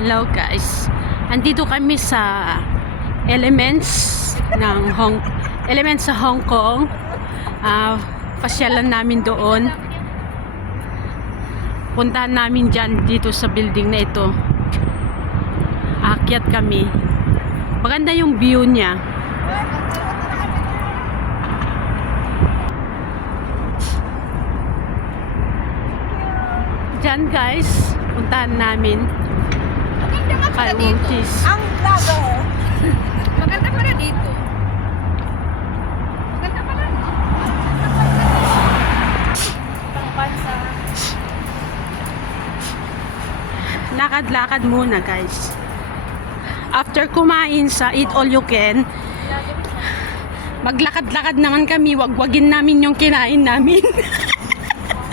Hello guys. Andito kami sa Elements sa Hong Kong. Pasyalan namin doon. Puntahan namin dyan dito sa building na ito. Aakyat kami. Maganda yung view niya. Dyan guys, puntahan namin. Kay Wontis. Ang lago. Maganda pala dito. Maganda pala. Pangbansa. Lakad-lakad muna guys. After kumain sa Eat All You Can, maglakad-lakad naman kami. Wagwagin namin yung kinain namin.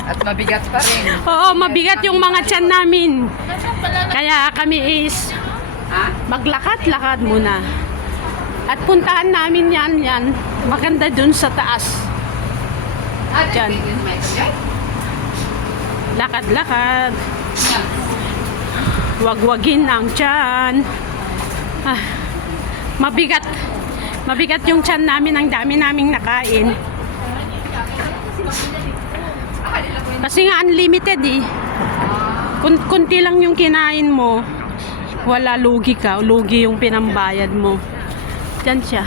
At mabigat pa rin. Oo, mabigat yung mga tiyan namin. Kaya kami is maglakad-lakad muna. At puntahan namin yan. Maganda dun sa taas. Diyan. Lakad-lakad. Wagwagin ang tiyan. Mabigat. Mabigat yung tiyan namin. Ang dami naming nakain. Kasi nga unlimited eh. Kunti lang yung kinain mo, wala, lugi ka. Lugi yung pinambayad mo. Diyan siya.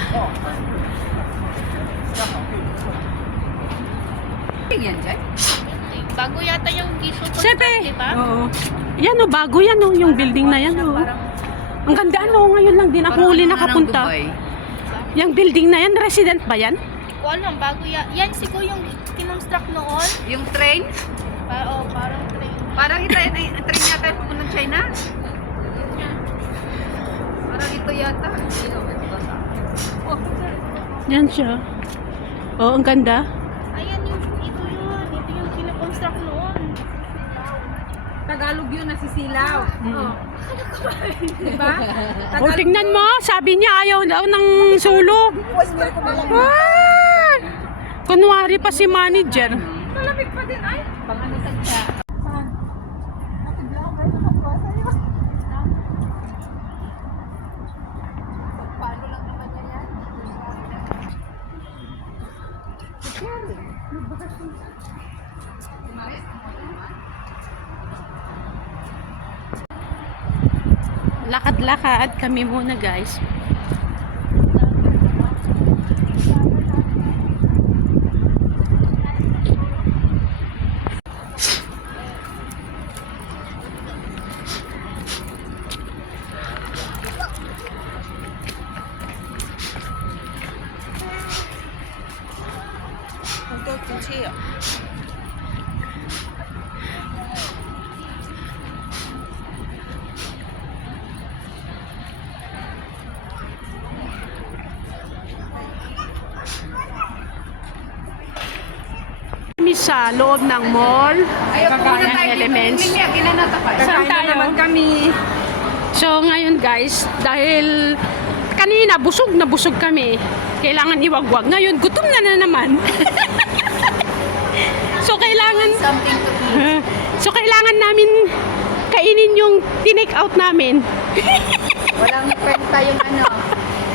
Bago yata yung giso ko. Siyempre. Diba? Oo. Yan o, bago yan o. Yung building na yan o. Ang ganda ano, ngayon lang din ako huli nakapunta. Yung building na yan, resident ba yan? Walang bago yan siguro yung kinonstruct noon. Yung train? Parang train. Parang ito yung train yata yung pupunang China. Parang ito yata. Yan siya. Oo, ang ganda. Ayan ito yun. Ito yung kinoconstruct noon. Tagalog yun, nasisilaw. Diba? O, tingnan mo. Sabi niya ayaw daw ng sulog. Kunwari pa si manager. Malamig pa din ay. Panganisan siya. Paano lang naman yan? Lakad-lakad kami muna guys. Kami sa loob ng mall. Ayaw po muna ng tayo Elements. Saan tayo? naman kami. So ngayon guys, dahil kanina busog na busog kami, kailangan iwagwag. Ngayon gutom na naman. So kailangan Something to eat. So kailangan namin kainin yung tinake out namin. Walang kwenta yung ano.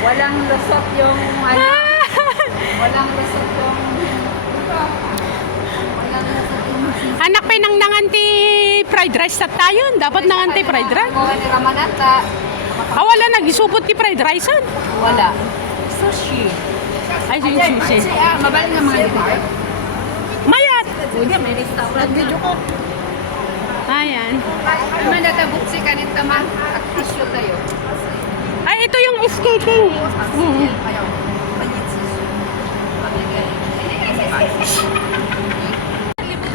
Walang lusot yung ano. Walang lusot yung... Walang lusot yung... Anak pa nang nanganti fried rice na tayo. Dapat nanganti fried rice. Kuha ni Ramanata. Wala nagisupot ti fried rice. Wala. Sushi. Ay, sushi. Mabalik nga mga dito. Mayat. Pwede, may restaurant na. Ayan. Naman natabuksi ka nito man. At tissue tayo. Ay, ito yung skating.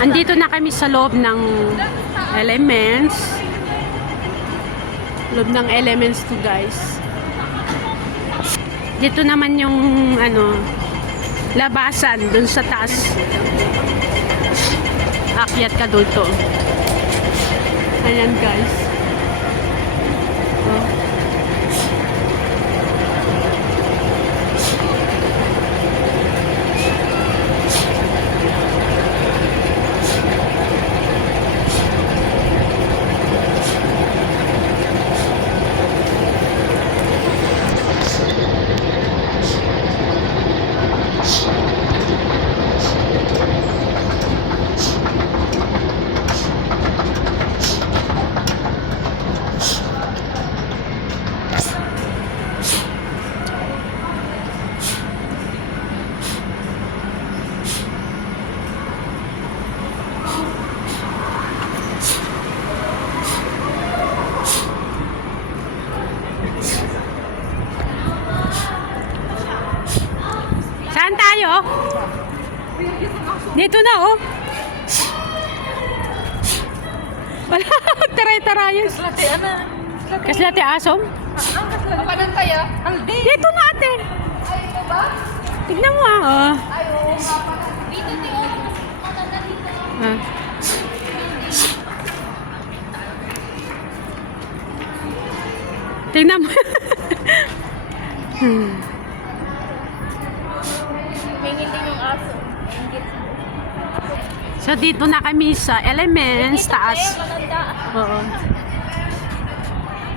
Andito na kami sa loob ng Elements. Loob ng Elements to guys. Dito naman yung ano, labasan dun sa taas. Akyat ka dito. Ayan guys. Oh. Saan tayo? Dito na, oh. Wala, taray-tarayos. Kaslate asom? Kapanan tayo? Dito na, ate. Tignan mo, ah. Oh. Dito tayo. Maganda dito. Ah. Tingnan mo. May ngiting yung aso. Ingit. So, dito na kami sa Elements, taas. Maganda. Oo.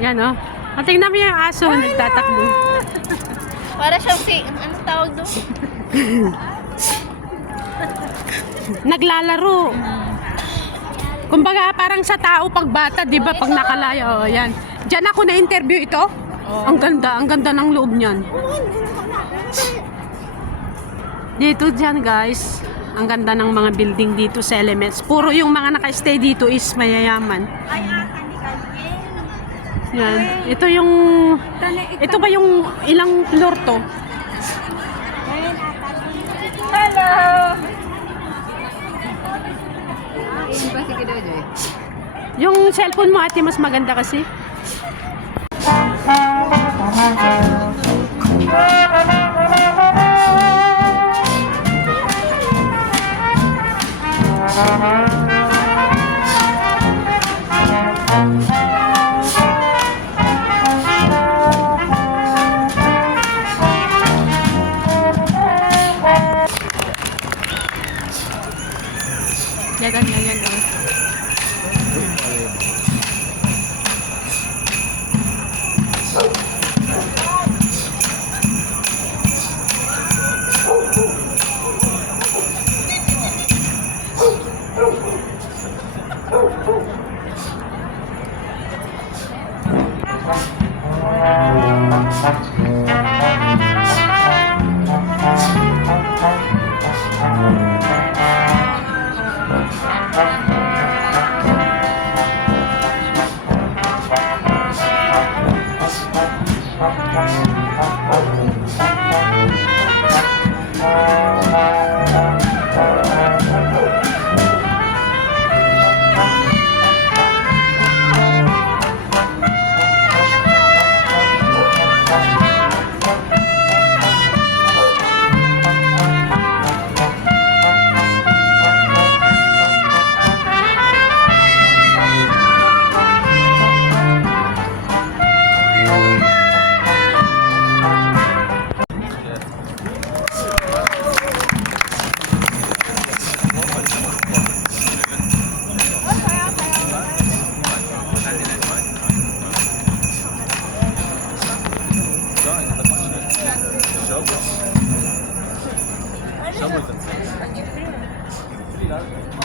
Yan, oh. At tingnan mo yung aso, nagtatakbo. Para siyang ano tawag doon? Naglalaro. Kumbaga, parang sa tao pag bata, di ba? Pag nakalaya, oh, yan. Diyan ako na-interview ito. Ang ganda ng loob niyan. Dito dyan, guys. Ang ganda ng mga building dito sa Elements. Puro yung mga naka-stay dito is mayayaman. Yan. Ito yung... Ito ba yung ilang floor to? Hello! Ini ba si Kidojoy? Yung cellphone mo, ate, mas maganda kasi. Yan.